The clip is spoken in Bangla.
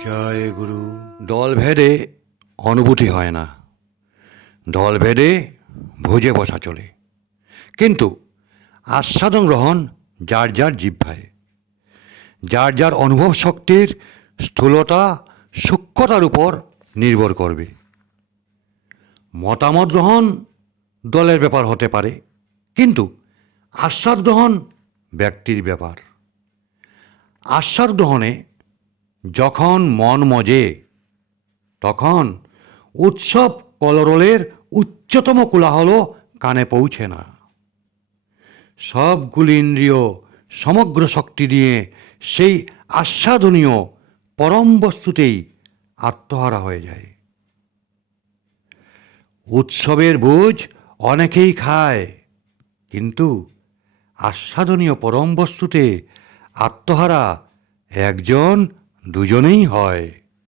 জয় গুরু। দল ভেদে অনুভূতি হয় না। দল ভেদে ভোজে বসা চলে। কিন্তু আস্বাদন গ্রহণ যার যার জিহ্বায়। যার যার অনুভব শক্তির স্থূলতা সূক্ষ্মতার উপর নির্ভর করবে। মতামত গ্রহণ দলের ব্যাপার হতে পারে, কিন্তু আস্বাদ গ্রহণ ব্যক্তির ব্যাপার। আস্বাদ গ্রহণে যখন মন মজে, তখন উৎসব কলরলের উচ্চতম কোলাহল কানে পৌঁছে না। সবগুলি ইন্দ্রিয় সমগ্র শক্তি দিয়ে সেই আস্বাদনীয় পরম বস্তুতেই আত্মহারা হয়ে যায়। উৎসবের বোঝ অনেকেই খায়, কিন্তু আস্বাদনীয় পরম বস্তুতে আত্মহারা একজন দুজনেই হয়।